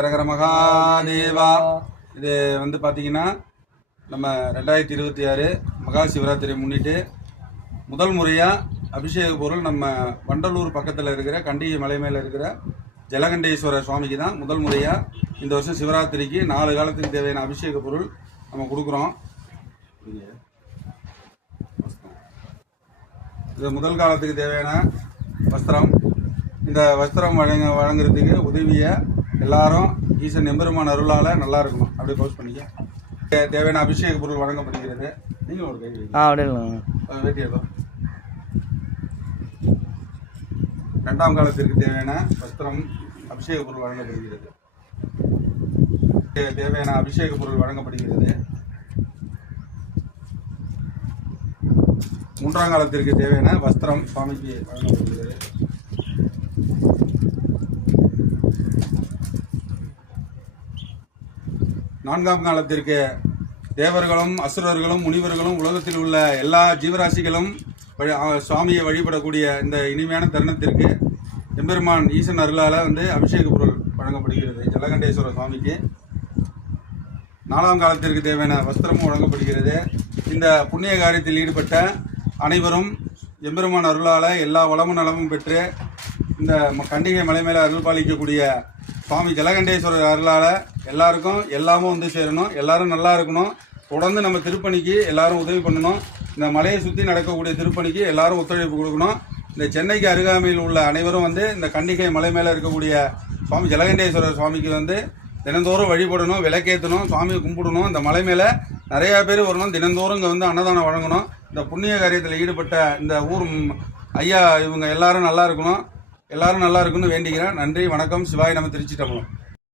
அரகர மகாதேவா. இது வந்து பார்த்தீங்கன்னா நம்ம 2026 மகா சிவராத்திரி முன்னிட்டு முதல் முறையாக அபிஷேக பொருள் நம்ம வண்டலூர் பக்கத்தில் இருக்கிற கண்டிகை மலை மேலே இருக்கிற ஜலகண்டேஸ்வரர் சுவாமிக்கு தான் முதல் முறையாக இந்த வருஷம் சிவராத்திரிக்கு 4 காலத்துக்கு தேவையான அபிஷேக பொருள் நம்ம கொடுக்குறோம். இது முதல் காலத்துக்கு தேவையான வஸ்திரம். இந்த வஸ்திரம் வழங்குறதுக்கு உதவிய எல்லாரும் ஈசன் எம்பெருமான் அருளால் நல்லா இருக்கணும். அப்படியே போஸ்ட் பண்ணிக்க. தேவையான அபிஷேக பொருள் வழங்கப்படுகிறது. நீங்கள் ஒரு கை வேட்டி ஏதோ 2ஆம் காலத்திற்கு தேவையான வஸ்திரம் அபிஷேக பொருள் வழங்கப்படுகிறது. தேவையான அபிஷேக பொருள் வழங்கப்படுகிறது. 3ஆம் காலத்திற்கு தேவையான வஸ்திரம் சுவாமிக்கு வழங்கப்படுகிறது. 4ஆம் காலத்திற்கு தேவர்களும் அசுரர்களும் முனிவர்களும் உலகத்தில் உள்ள எல்லா ஜீவராசிகளும் சுவாமியை வழிபடக்கூடிய இந்த இனிமையான தருணத்திற்கு எம்பெருமான் ஈசன் அருளால் அபிஷேக பொருள் வழங்கப்படுகிறது. ஜலகண்டேஸ்வரர் சுவாமிக்கு 4ஆம் காலத்திற்கு தேவையான வஸ்திரமும் வழங்கப்படுகிறது. இந்த புண்ணிய காரியத்தில் ஈடுபட்ட அனைவரும் எம்பெருமான் அருளால் எல்லா வளமும் நலமும் பெற்று இந்த கண்டிகை மலை மேலே அருள் பாலிக்கக்கூடிய சுவாமி ஜலகண்டேஸ்வரர் அருளால் எல்லாருக்கும் எல்லாமும் சேரணும். எல்லாரும் நல்லா இருக்கணும். தொடர்ந்து நம்ம திருப்பணிக்கு எல்லாரும் உதவி பண்ணணும். இந்த மலையை சுற்றி நடக்கக்கூடிய திருப்பணிக்கு எல்லாரும் ஒத்துழைப்பு கொடுக்கணும். இந்த சென்னைக்கு அருகாமையில் உள்ள அனைவரும் இந்த கண்டிகை மலை மேலே இருக்கக்கூடிய சுவாமி ஜலகண்டேஸ்வரர் சுவாமிக்கு தினந்தோறும் வழிபடணும், விளக்கேற்றணும், சுவாமியை கும்பிடணும். இந்த மலை மேலே நிறையா பேர் வரணும். தினந்தோறும் இங்கே அன்னதானம் வழங்கணும். இந்த புண்ணிய காரியத்தில் ஈடுபட்ட இந்த ஊர் ஐயா இவங்க எல்லாரும் நல்லா இருக்கணும். எல்லாரும் நல்லா இருக்குன்னு வேண்டிக்கிறேன். நன்றி, வணக்கம். சிவாய நம்ம திருச்சி தமிழம்.